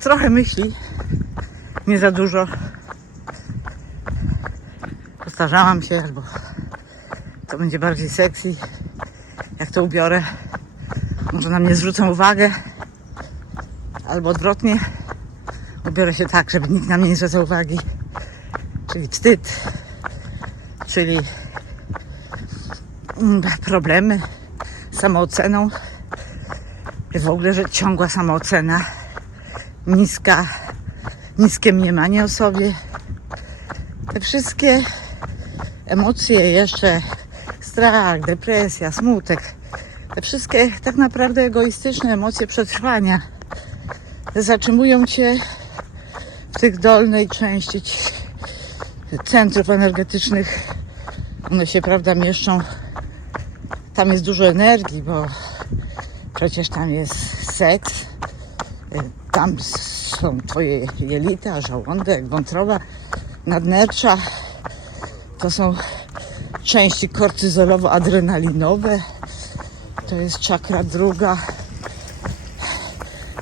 Trochę myśli, nie za dużo. Postarzałam się, albo to będzie bardziej sexy. Jak to ubiorę, może na mnie zwrócą uwagę, albo odwrotnie. Ubiorę się tak, żeby nikt na mnie nie zwracał uwagi. Czyli wstyd, czyli mm, problemy z samooceną. W ogóle, że ciągła samoocena, niska, niskie mniemanie o sobie. Te wszystkie emocje jeszcze, strach, depresja, smutek, te wszystkie tak naprawdę egoistyczne emocje przetrwania zatrzymują cię w tych dolnej części ci- centrów energetycznych. One się, prawda, mieszczą. Tam jest dużo energii, bo przecież tam jest seks. Tam są twoje jelita, żołądek, wątroba, nadnercza. To są części kortyzolowo-adrenalinowe. To jest czakra druga.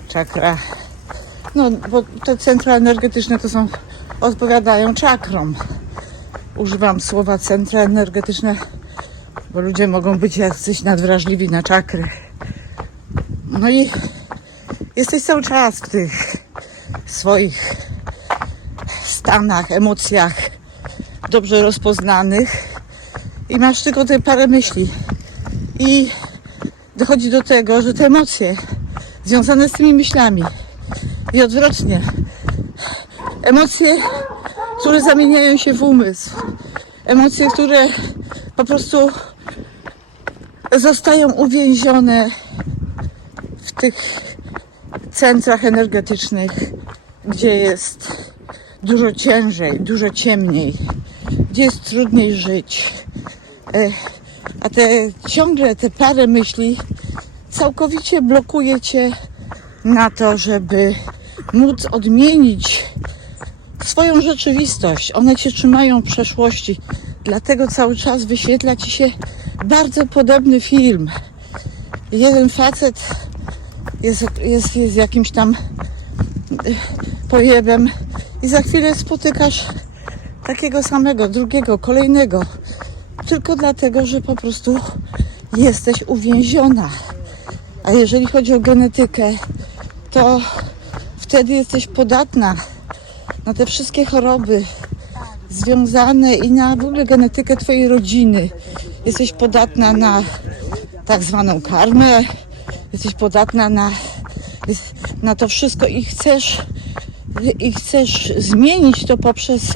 Czakra. No, bo te centra energetyczne to są, odpowiadają czakrom. Używam słowa centra energetyczne, bo ludzie mogą być jacyś nadwrażliwi na czakry. No i jesteś cały czas w tych swoich stanach, emocjach dobrze rozpoznanych i masz tylko te parę myśli. I dochodzi do tego, że te emocje związane z tymi myślami i odwrotnie, emocje, które zamieniają się w umysł, emocje, które po prostu zostają uwięzione w tych centrach energetycznych, gdzie jest dużo ciężej, dużo ciemniej, gdzie jest trudniej żyć. E, A te ciągle te parę myśli całkowicie blokuje cię na to, żeby móc odmienić swoją rzeczywistość. One cię trzymają w przeszłości. Dlatego cały czas wyświetla ci się bardzo podobny film. Jeden facet jest, jest, jest jakimś tam e, pojebem i za chwilę spotykasz takiego samego, drugiego, kolejnego. Tylko dlatego, że po prostu jesteś uwięziona. A jeżeli chodzi o genetykę, to wtedy jesteś podatna na te wszystkie choroby związane i na w ogóle genetykę Twojej rodziny. Jesteś podatna na tak zwaną karmę, jesteś podatna na, na to wszystko i chcesz, i chcesz zmienić to poprzez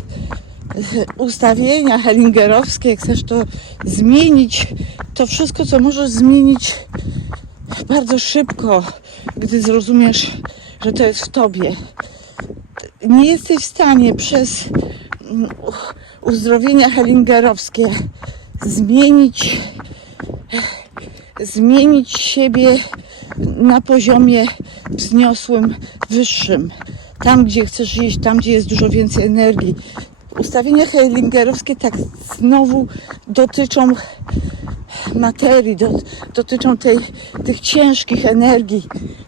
ustawienia hellingerowskie, chcesz to zmienić, to wszystko, co możesz zmienić bardzo szybko, gdy zrozumiesz, że to jest w tobie. Nie jesteś w stanie przez mm, uzdrowienia hellingerowskie zmienić zmienić siebie na poziomie wzniosłym, wyższym. Tam, gdzie chcesz iść, tam, gdzie jest dużo więcej energii. Ustawienia heilingerowskie tak znowu dotyczą materii, do, dotyczą tej, tych ciężkich energii,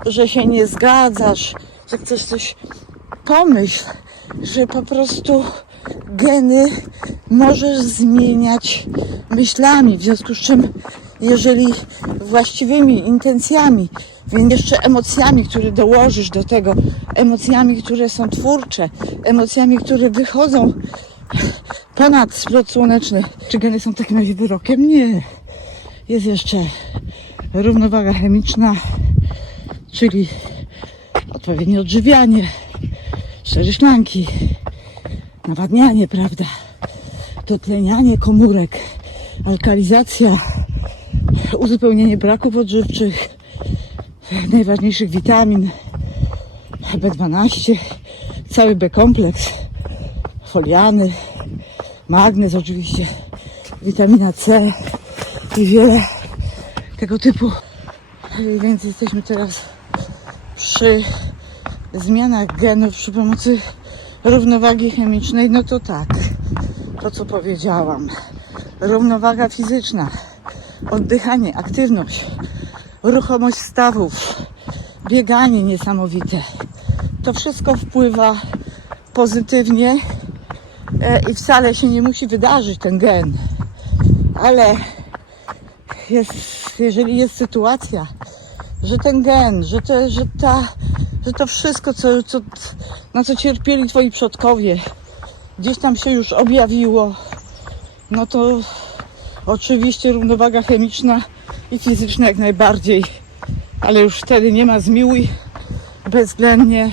że się nie zgadzasz, że chcesz coś pomyśl, że po prostu geny możesz zmieniać myślami, w związku z czym jeżeli właściwymi intencjami, więc jeszcze emocjami, które dołożysz do tego, emocjami, które są twórcze, emocjami, które wychodzą ponad splot słoneczny. Czy geny są takim wyrokiem? Nie. Jest jeszcze równowaga chemiczna, czyli odpowiednie odżywianie, cztery szklanki, nawadnianie, prawda, dotlenianie komórek, alkalizacja, uzupełnienie braków odżywczych, najważniejszych witamin, B12, cały B-kompleks, foliany, magnez oczywiście, witamina C i wiele tego typu. Więc jesteśmy teraz przy zmianach genów przy pomocy równowagi chemicznej, no to tak, to co powiedziałam. Równowaga fizyczna, oddychanie, aktywność, ruchomość stawów, bieganie niesamowite, to wszystko wpływa pozytywnie e, i wcale się nie musi wydarzyć ten gen. Ale jest, jeżeli jest sytuacja, że ten gen, że, to, że, ta, że to wszystko, co, co, na co cierpieli twoi przodkowie, gdzieś tam się już objawiło, no to oczywiście równowaga chemiczna i fizyczna jak najbardziej, ale już wtedy nie ma zmiłuj, bezwzględnie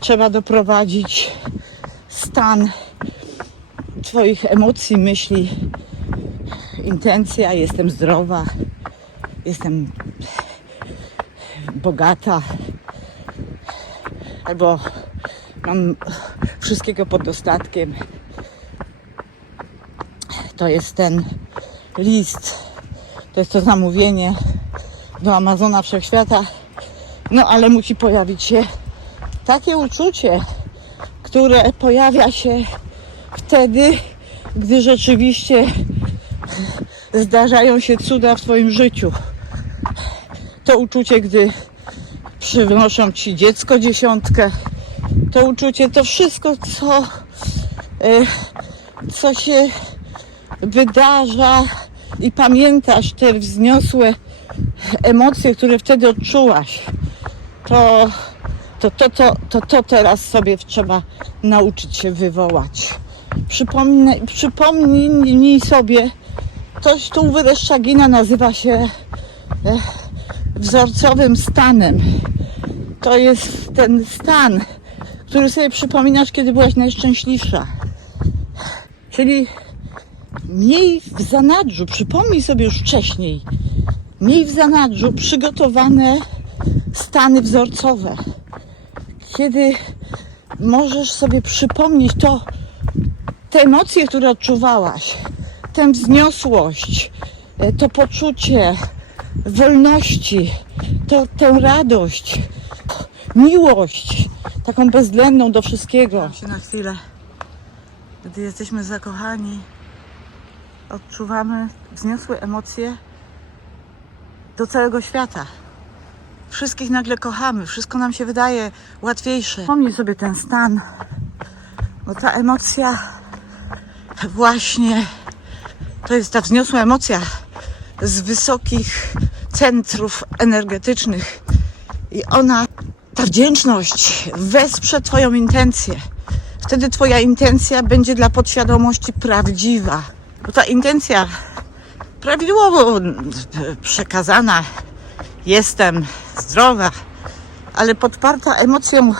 trzeba doprowadzić stan Twoich emocji, myśli, intencja, jestem zdrowa, jestem bogata, albo mam wszystkiego pod dostatkiem. To jest ten list, to jest to zamówienie do Amazona Wszechświata. No ale musi pojawić się takie uczucie, które pojawia się wtedy, gdy rzeczywiście zdarzają się cuda w Twoim życiu. To uczucie, gdy przynoszą Ci dziecko dziesiątkę, to uczucie, to wszystko, co, e, co się wydarza i pamiętasz te wzniosłe emocje, które wtedy odczułaś, to to, to, to, to, to teraz sobie trzeba nauczyć się wywołać. Przypomnij, przypomnij sobie, coś tu Wyreszczagina nazywa się e, wzorcowym stanem. To jest ten stan, który sobie przypominasz, kiedy byłaś najszczęśliwsza. Czyli miej w zanadrzu, przypomnij sobie już wcześniej, miej w zanadrzu przygotowane stany wzorcowe. Kiedy możesz sobie przypomnieć to, te emocje, które odczuwałaś, tę wzniosłość, e, to poczucie wolności, to, tę radość, miłość, taką bezwzględną do wszystkiego. Na chwilę, gdy jesteśmy zakochani, odczuwamy wzniosłe emocje do całego świata. Wszystkich nagle kochamy, wszystko nam się wydaje łatwiejsze. Pomnij sobie ten stan, bo ta emocja właśnie to jest ta wzniosła emocja z wysokich centrów energetycznych i ona, ta wdzięczność wesprze Twoją intencję. Wtedy Twoja intencja będzie dla podświadomości prawdziwa. Bo ta intencja prawidłowo przekazana, jestem zdrowa, ale podparta emocją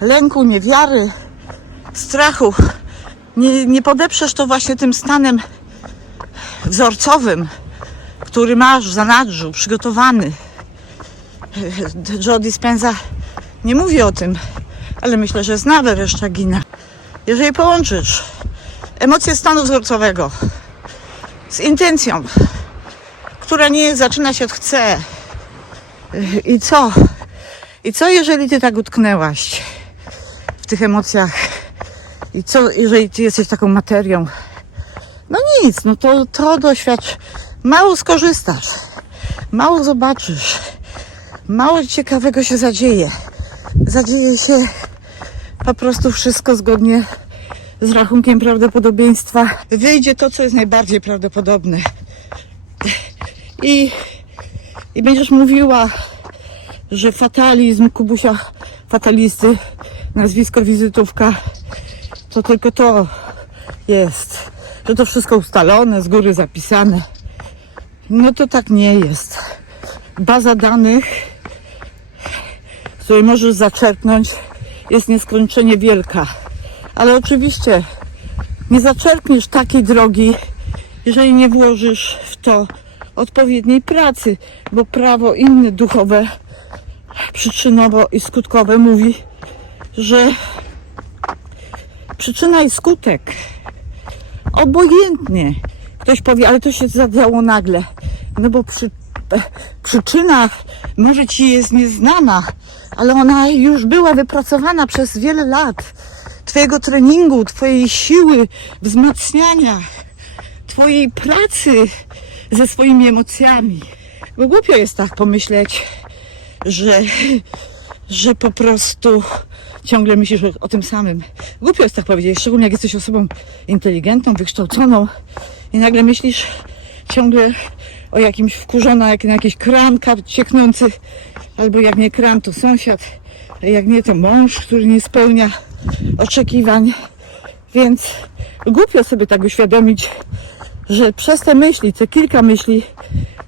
lęku, niewiary, strachu, nie, nie podeprzesz to właśnie tym stanem wzorcowym, który masz w zanadrzu, przygotowany. Joe Dispenza nie mówi o tym, ale myślę, że zna Wereszczagina. Jeżeli połączysz emocje stanu wzorcowego z intencją, która nie zaczyna się od chcę, i co? I co jeżeli ty tak utknęłaś w tych emocjach? I co jeżeli ty jesteś taką materią? No nic, no to, to doświadcz. Mało skorzystasz, mało zobaczysz, mało ciekawego się zadzieje. Zadzieje się po prostu wszystko zgodnie z rachunkiem prawdopodobieństwa. Wyjdzie to, co jest najbardziej prawdopodobne. I i będziesz mówiła, że fatalizm Kubusia fatalisty, nazwisko wizytówka, to tylko to jest, że to wszystko ustalone, z góry zapisane. No to tak nie jest. Baza danych, z której możesz zaczerpnąć, jest nieskończenie wielka. Ale oczywiście nie zaczerpniesz takiej drogi, jeżeli nie włożysz w to odpowiedniej pracy, bo prawo inne duchowe, przyczynowo i skutkowe mówi, że przyczyna i skutek obojętnie. Ktoś powie, ale to się zadziało nagle. No bo przy, przyczyna może ci jest nieznana, ale ona już była wypracowana przez wiele lat. Twojego treningu, Twojej siły, wzmacniania, Twojej pracy ze swoimi emocjami. Bo głupio jest tak pomyśleć, że, że po prostu ciągle myślisz o, tym samym. Głupio jest tak powiedzieć, szczególnie jak jesteś osobą inteligentną, wykształconą i nagle myślisz ciągle o jakimś wkurzona, jak na jakiś kran cieknący, albo jak nie kran, to sąsiad, jak nie, to mąż, który nie spełnia oczekiwań. Więc głupio sobie tak uświadomić, że przez te myśli, te kilka myśli,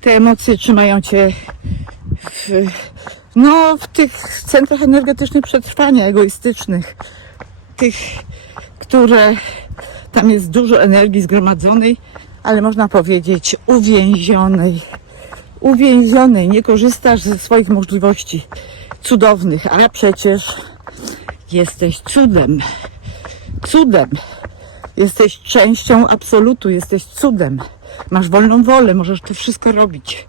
te emocje trzymają cię w, no, w tych centrach energetycznych przetrwania egoistycznych, tych, które tam jest dużo energii zgromadzonej, ale można powiedzieć uwięzionej. Uwięzionej, nie korzystasz ze swoich możliwości cudownych, a przecież jesteś cudem. Cudem. Jesteś częścią absolutu, jesteś cudem. Masz wolną wolę, możesz to wszystko robić.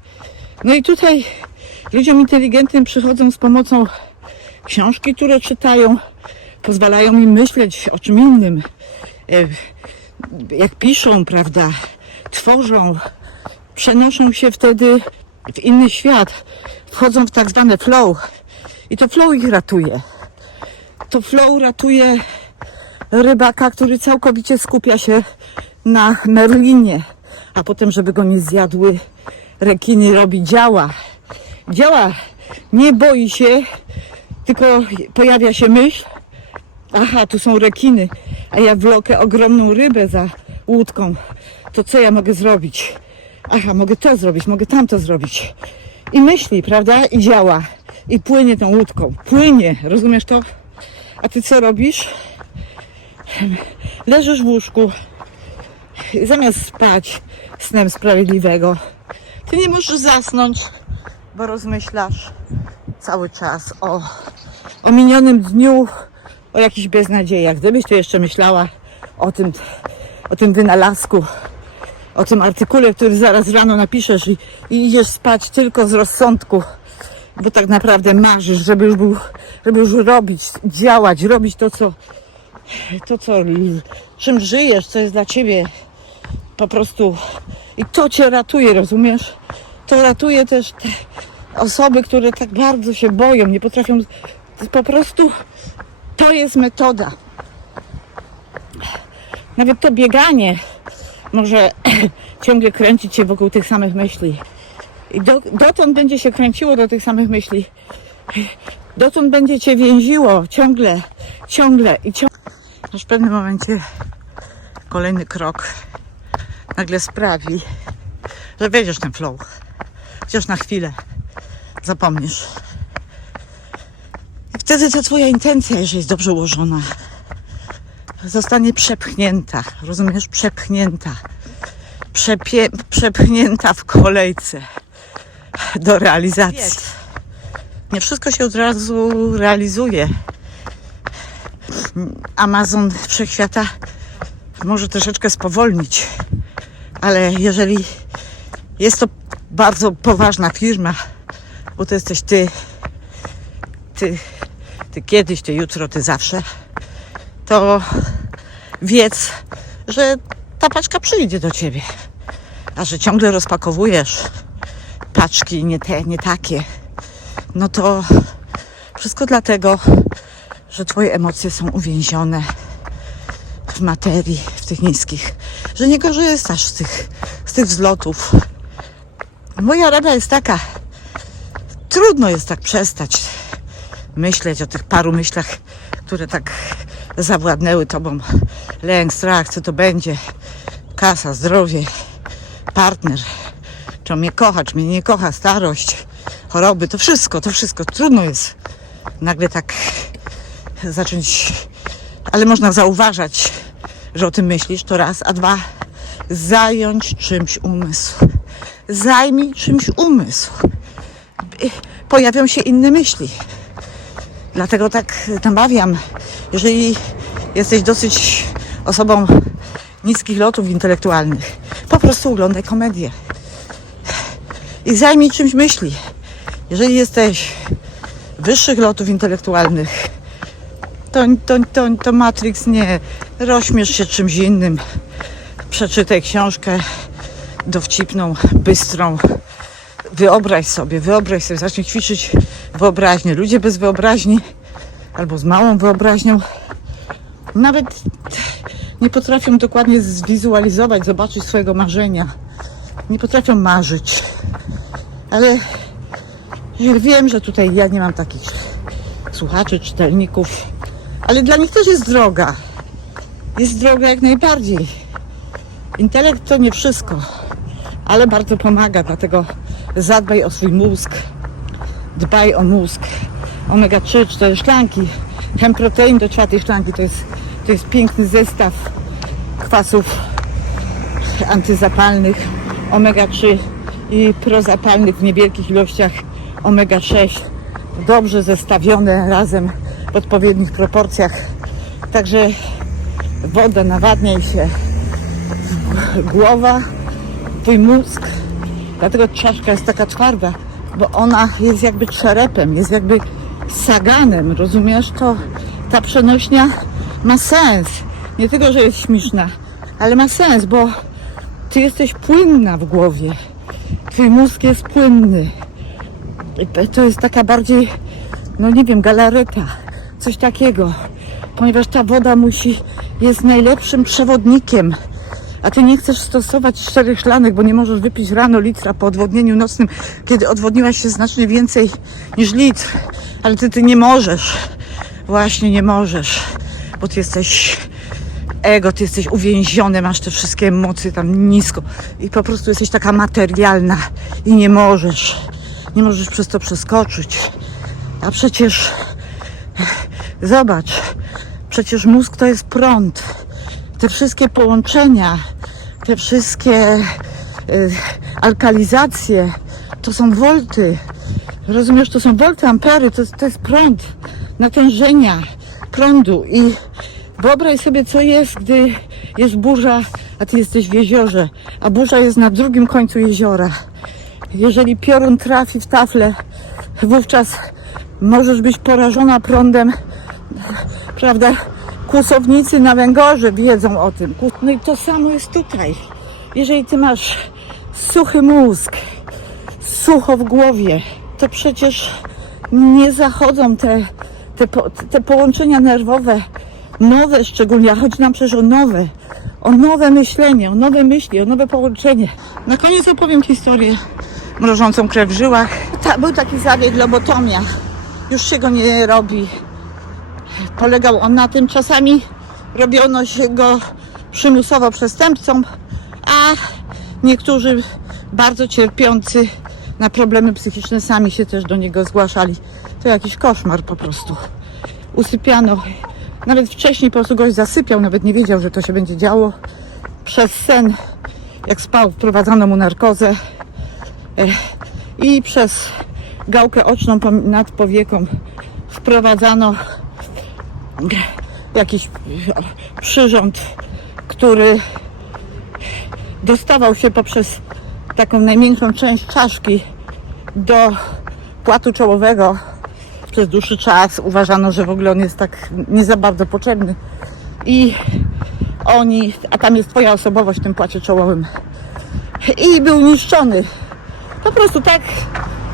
No i tutaj ludziom inteligentnym przychodzą z pomocą książki, które czytają, pozwalają im myśleć o czym innym. E, Jak piszą, prawda, tworzą, przenoszą się wtedy w inny świat, wchodzą w tak zwane flow i to flow ich ratuje. To flow ratuje rybaka, który całkowicie skupia się na merlinie, a potem, żeby go nie zjadły rekiny, robi działa. Działa, nie boi się, tylko pojawia się myśl, aha, tu są rekiny, a ja wlokę ogromną rybę za łódką, to co ja mogę zrobić? Aha, mogę to zrobić, mogę tamto zrobić. I myśli, prawda? I działa. I płynie tą łódką. Płynie, rozumiesz to? A ty co robisz? Leżysz w łóżku. Zamiast spać snem sprawiedliwego, ty nie możesz zasnąć, bo rozmyślasz cały czas o, o minionym dniu, o jakichś beznadziejach. Gdybyś tu jeszcze myślała o tym, o tym wynalazku, o tym artykule, który zaraz rano napiszesz i, i idziesz spać tylko z rozsądku, bo tak naprawdę marzysz, żeby już był, żeby już robić, działać, robić to, co, to, co, czym żyjesz, co jest dla ciebie po prostu i to cię ratuje, rozumiesz? To ratuje też te osoby, które tak bardzo się boją, nie potrafią, po prostu to jest metoda. Nawet to bieganie może ciągle kręcić się wokół tych samych myśli. Do, dotąd będzie się kręciło do tych samych myśli. Dotąd będzie cię więziło ciągle, ciągle i ciągle. Aż w pewnym momencie kolejny krok nagle sprawi, że wiedziesz ten flow. Chociaż na chwilę zapomnisz. I wtedy ta twoja intencja, jeżeli jest dobrze ułożona, zostanie przepchnięta. Rozumiesz? Przepchnięta. Przepie, przepchnięta w kolejce do realizacji. Nie wszystko się od razu realizuje. Amazon Wszechświata może troszeczkę spowolnić, ale jeżeli jest to bardzo poważna firma, bo to jesteś ty, ty, ty kiedyś, ty jutro, ty zawsze, to wiedz, że ta paczka przyjdzie do ciebie. A że ciągle rozpakowujesz paczki nie te, nie takie, no to wszystko dlatego, że twoje emocje są uwięzione w materii, w tych niskich, że nie korzystasz z tych, z tych wzlotów. Moja rada jest taka, trudno jest tak przestać myśleć o tych paru myślach, które tak zawładnęły tobą. Lęk, strach, co to będzie, kasa, zdrowie, partner, czy on mnie kocha, czy mnie nie kocha, starość, choroby, to wszystko, to wszystko. Trudno jest nagle tak zacząć, ale można zauważać, że o tym myślisz, to raz, a dwa, zająć czymś umysł. Zajmij czymś umysł. Pojawią się inne myśli. Dlatego tak namawiam, jeżeli jesteś dosyć osobą niskich lotów intelektualnych, po prostu oglądaj komedię. I zajmij czymś myśli. Jeżeli jesteś wyższych lotów intelektualnych, to, to, to, to Matrix nie. Rozśmiesz się czymś innym. Przeczytaj książkę dowcipną, bystrą. Wyobraź sobie, wyobraź sobie, zacznij ćwiczyć wyobraźnię. Ludzie bez wyobraźni albo z małą wyobraźnią nawet nie potrafią dokładnie zwizualizować, zobaczyć swojego marzenia. Nie potrafią marzyć. Ale wiem, że tutaj ja nie mam takich słuchaczy, czytelników, ale dla nich też jest droga. Jest droga jak najbardziej. Intelekt to nie wszystko, ale bardzo pomaga, dlatego zadbaj o swój mózg, dbaj o mózg. Omega 3, 4 szklanki, hemprotein do czwartej szklanki to jest, to jest piękny zestaw kwasów antyzapalnych, omega 3 i prozapalnych w niewielkich ilościach omega 6, dobrze zestawione razem w odpowiednich proporcjach. Także woda, nawadniaj się, głowa, twój mózg. Dlatego czaszka jest taka twarda, bo ona jest jakby czerepem, jest jakby saganem, rozumiesz? To ta przenośnia ma sens. Nie tylko, że jest śmieszna, ale ma sens, bo ty jesteś płynna w głowie. Twój mózg jest płynny. To jest taka bardziej, no nie wiem, galareta, coś takiego. Ponieważ ta woda musi, jest najlepszym przewodnikiem. A ty nie chcesz stosować czterech szklanek, bo nie możesz wypić rano litra po odwodnieniu nocnym, kiedy odwodniłaś się znacznie więcej niż litr. Ale ty, ty nie możesz. Właśnie nie możesz. Bo ty jesteś ego, ty jesteś uwięziony, masz te wszystkie emocje tam nisko i po prostu jesteś taka materialna i nie możesz, nie możesz przez to przeskoczyć. A przecież zobacz, przecież mózg to jest prąd. Te wszystkie połączenia, te wszystkie y, alkalizacje, to są wolty. Rozumiesz, to są wolty, ampery, to, to jest prąd, natężenia prądu i Wyobraź sobie, co jest, gdy jest burza, a ty jesteś w jeziorze, a burza jest na drugim końcu jeziora. Jeżeli piorun trafi w taflę, wówczas możesz być porażona prądem, prawda? Kłusownicy na Węgorze wiedzą o tym. No i to samo jest tutaj. Jeżeli ty masz suchy mózg, sucho w głowie, to przecież nie zachodzą te, te, te połączenia nerwowe, nowe szczególnie, a chodzi nam przecież o nowe, o nowe myślenie, o nowe myśli, o nowe połączenie. Na koniec opowiem historię mrożącą krew w żyłach. Ta, był taki zabieg lobotomia. Już się go nie robi. Polegał on na tym, czasami robiono się go przymusowo przestępcom, a niektórzy bardzo cierpiący na problemy psychiczne sami się też do niego zgłaszali. To jakiś koszmar po prostu. Usypiano. Nawet wcześniej po prostu gość zasypiał, nawet nie wiedział, że to się będzie działo. Przez sen, jak spał, wprowadzano mu narkozę e, i przez gałkę oczną nad powieką wprowadzano jakiś przyrząd, który dostawał się poprzez taką najmniejszą część czaszki do płatu czołowego. Przez dłuższy czas uważano, że w ogóle on jest tak nie za bardzo potrzebny. I oni, a tam jest twoja osobowość w tym płacie czołowym. I był niszczony. Po prostu tak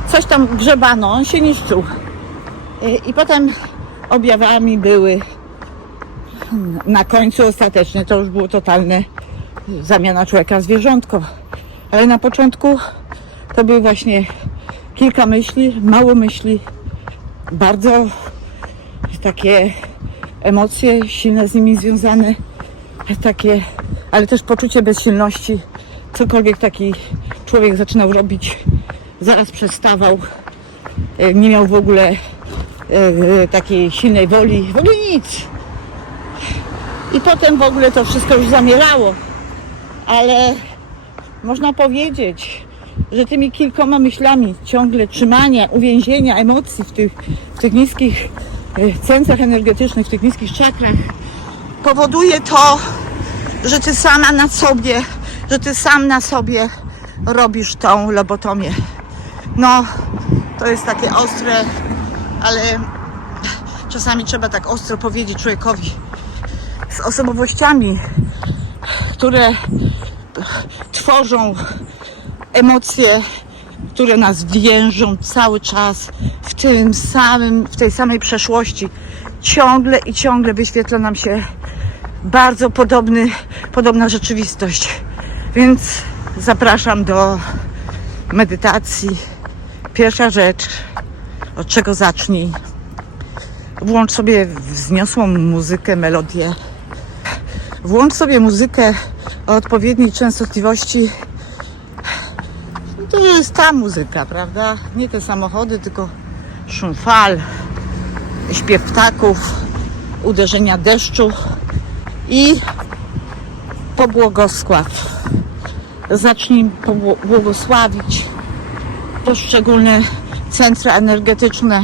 coś tam grzebano, on się niszczył. I, i potem objawami były na końcu ostateczne, to już było totalne zamiana człowieka zwierzątko. Ale na początku to były właśnie kilka myśli, mało myśli, bardzo takie emocje silne z nimi związane, takie, ale też poczucie bezsilności. Cokolwiek taki człowiek zaczynał robić, zaraz przestawał, e, nie miał w ogóle e, takiej silnej woli, w ogóle nic. I potem w ogóle to wszystko już zamierało. Ale można powiedzieć, że tymi kilkoma myślami ciągle trzymania, uwięzienia emocji w tych, w tych niskich e, centrach energetycznych, w tych niskich czakrach powoduje to, że ty sama na sobie, że ty sam na sobie robisz tą lobotomię. No, to jest takie ostre, ale czasami trzeba tak ostro powiedzieć człowiekowi z osobowościami, które tworzą emocje, które nas więżą cały czas w tym samym, w tej samej przeszłości. Ciągle i ciągle wyświetla nam się bardzo podobny, podobna rzeczywistość. Więc zapraszam do medytacji. Pierwsza rzecz, od czego zacznij. Włącz sobie wzniosłą muzykę, melodię. Włącz sobie muzykę o odpowiedniej częstotliwości. To jest ta muzyka, prawda? Nie te samochody, tylko szum fal, śpiew ptaków, uderzenia deszczu i pobłogosław. Zacznij błogosławić poszczególne centra energetyczne.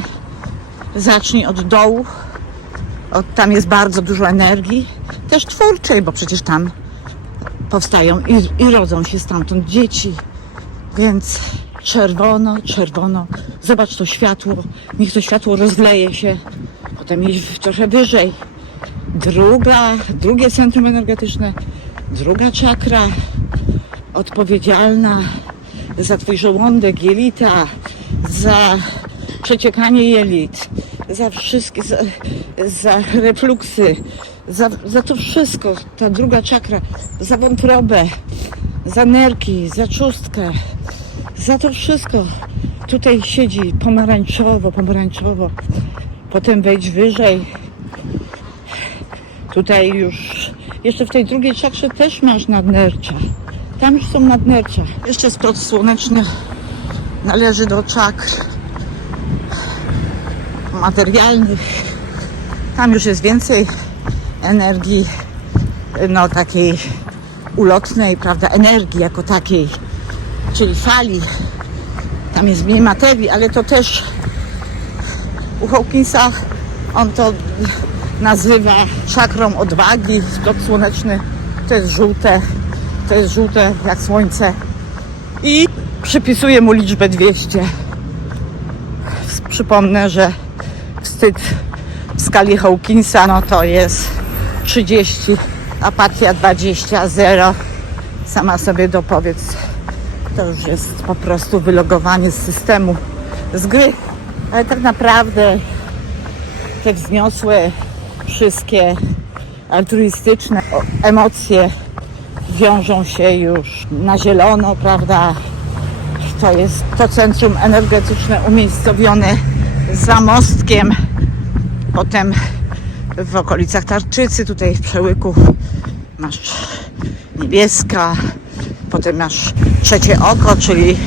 Zacznij od dołu. Od, tam jest bardzo dużo energii, też twórczej, bo przecież tam powstają i, i rodzą się stamtąd dzieci. Więc czerwono, czerwono. Zobacz to światło. Niech to światło rozleje się. Potem iść trochę wyżej. Druga, drugie centrum energetyczne, druga czakra odpowiedzialna za twój żołądek, jelita, za przeciekanie jelit, za wszystkie, za, za refluksy, za, za to wszystko, ta druga czakra, za wątrobę, za nerki, za czustkę, za to wszystko. Tutaj siedzi pomarańczowo, pomarańczowo. Potem wejdź wyżej. Tutaj już, jeszcze w tej drugiej czakrze też masz nadnercza. Tam już są nadnercza. Jeszcze splot słoneczny należy do czakr materialnych. Tam już jest więcej energii, no takiej ulotnej, prawda, energii jako takiej, czyli fali. Tam jest mniej materii, ale to też u Hawkinsa on to nazywa czakrą odwagi, splot słoneczny. To jest żółte, to jest żółte jak słońce. I przypisuje mu liczbę 200. Przypomnę, że wstyd w skali Hawkinsa no to jest 30, apatia 20, 0. Sama sobie dopowiedz. To już jest po prostu wylogowanie z systemu, z gry. Ale tak naprawdę te wzniosłe, wszystkie altruistyczne emocje wiążą się już na zielono, prawda? To jest to centrum energetyczne umiejscowione za mostkiem. Potem w okolicach tarczycy, tutaj w przełyku masz niebieska, potem masz trzecie oko, czyli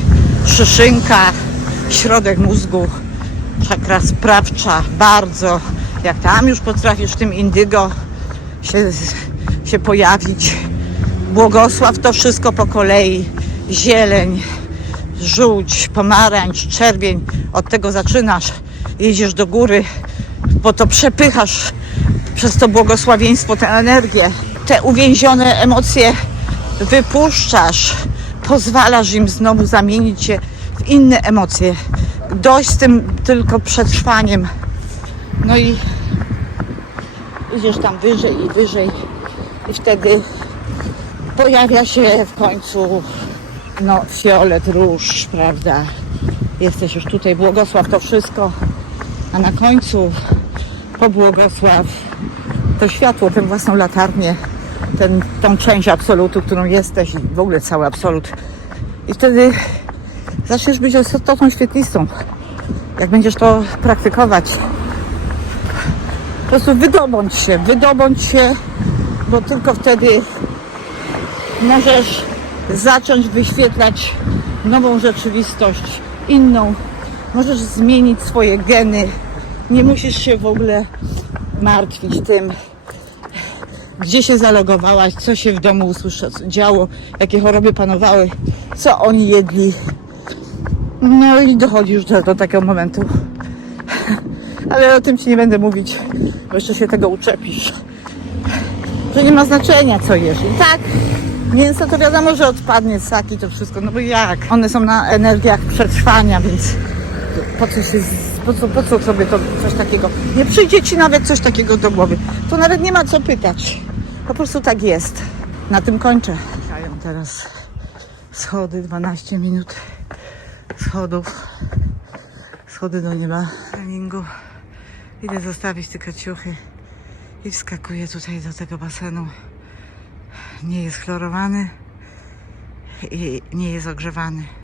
szyszynka, środek mózgu, czakra sprawcza, bardzo, jak tam już potrafisz w tym indygo się, się pojawić. Błogosław to wszystko po kolei, zieleń, żółć, pomarańcz, czerwień, od tego zaczynasz, jedziesz do góry, bo to przepychasz przez to błogosławieństwo tę energię. Te uwięzione emocje wypuszczasz, pozwalasz im znowu zamienić się w inne emocje. Dość z tym tylko przetrwaniem. No i idziesz tam wyżej i wyżej i wtedy pojawia się w końcu no fiolet, róż, prawda? Jesteś już tutaj, błogosław to wszystko, a na końcu pobłogosław to światło, tę własną latarnię, ten, tą część absolutu, którą jesteś i w ogóle cały absolut. I wtedy zaczniesz być istotą świetlistą. Jak będziesz to praktykować, po prostu wydobądź się, wydobądź się, bo tylko wtedy możesz zacząć wyświetlać nową rzeczywistość, inną. Możesz zmienić swoje geny. Nie musisz się w ogóle martwić tym, gdzie się zalogowałaś, co się w domu usłysza, działo, jakie choroby panowały, co oni jedli. No i dochodzi już do, do takiego momentu. Ale o tym ci nie będę mówić, bo jeszcze się tego uczepisz. Że nie ma znaczenia, co jesz. I tak, mięso to wiadomo, że odpadnie, ssaki, to wszystko, no bo jak? One są na energiach przetrwania, więc po co, się, po, co, po co sobie to coś takiego? Nie przyjdzie ci nawet coś takiego do głowy. To nawet nie ma co pytać. Po prostu tak jest. Na tym kończę. Mają teraz schody, 12 minut schodów. Schody do nieba. Treningu. Idę zostawić te kaciuchy i wskakuję tutaj do tego basenu. Nie jest chlorowany i nie jest ogrzewany.